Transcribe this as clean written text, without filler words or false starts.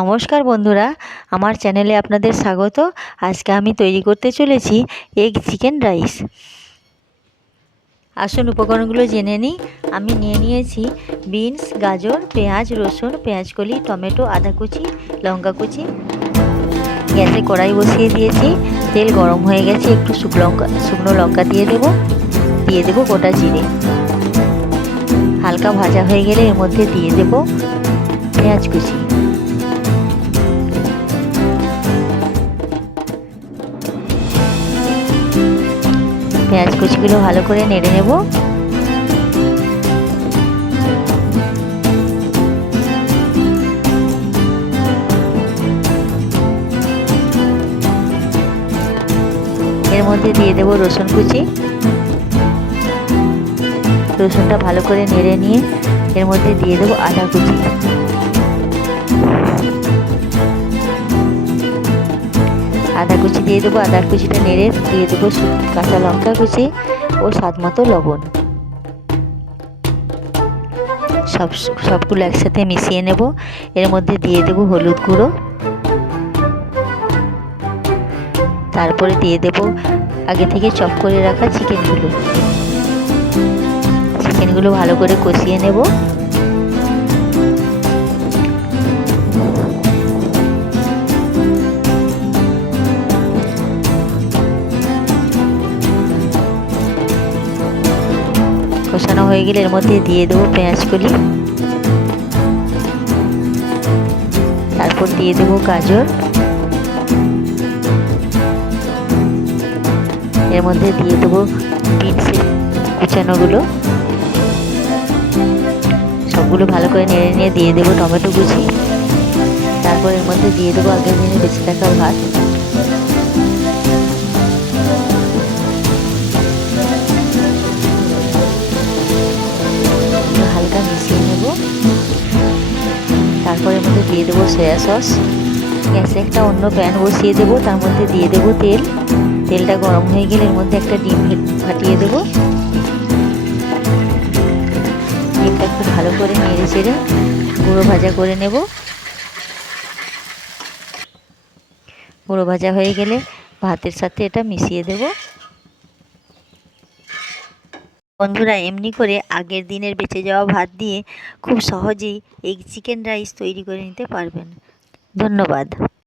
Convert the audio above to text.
নমস্কার বন্ধুরা, আমার চ্যানেলে আপনাদের স্বাগত। আজকে আমি তৈরি করতে চলেছি এগ চিকেন রাইস। আসুন উপকরণগুলো জেনে নিই। আমি নিয়ে নিয়েছি বিনস, গাজর, পেঁয়াজ, রসুন, পেঁয়াজকলি, টমেটো, আদা কুচি, লঙ্কা কুচি। গ্যাসে কড়াই বসিয়ে দিয়েছি, তেল গরম হয়ে গেছে। একটু শুকনো লঙ্কা দিয়ে দেবো গোটা জিরে। হালকা ভাজা হয়ে গেলে এর মধ্যে দিয়ে দেবো পেঁয়াজ কুচি। পেঁয়াজ কুচিগুলো ভালো করে নেড়ে নেব। এর মধ্যে দিয়ে দেব রসুন কুচি। রসুনটা ভালো করে নেড়ে নিয়ে এর মধ্যে দিয়ে দেব আদা কুচি। আদা কুচি দিয়ে দেবো। আদা কুচিটা নেড়ে দিয়ে দেবো কাঁচা লঙ্কা কুচি ও স্বাদ মতো লবণ। সবগুলো একসাথে মিশিয়ে নেব। এর মধ্যে দিয়ে দেবো হলুদ গুঁড়ো। তারপরে দিয়ে দেব আগে থেকে চপ করে রাখা চিকেনগুলো ভালো করে কষিয়ে নেব। কষানো হয়ে গেলে এর মধ্যে দিয়ে দেবো পেঁয়াজকলি। তারপর দিয়ে দেবো গাজর। এর মধ্যে দিয়ে দেবো বিনসের কুচানোগুলো। সবগুলো ভালো করে নেড়ে নিয়ে দিয়ে দেবো টমেটো কুচি। তারপর এর মধ্যে দিয়ে দেবো আগের দিনে বেঁচে থাকা ভাত। হালকা মিশিয়ে নেব। তারপর এর মধ্যে দিয়ে দেবো সয়া সস। গ্যাসে একটা অন্য প্যান বসিয়ে দেবো। তার মধ্যে দিয়ে দেবো তেল। তেলটা গরম হয়ে গেলে এর মধ্যে একটা ডিম ফাটিয়ে দেবো। ডিমটা খুব ভালো করে নেড়ে চেড়ে গুঁড়ো ভাজা করে নেব। গুঁড়ো ভাজা হয়ে গেলে ভাতের সাথে এটা মিশিয়ে দেব। বন্ধুরা, এমনি করে আগের দিনের বেঁচে যাওয়া ভাত দিয়ে খুব সহজেই এগ চিকেন রাইস তৈরি করে নিতে পারবেন। ধন্যবাদ।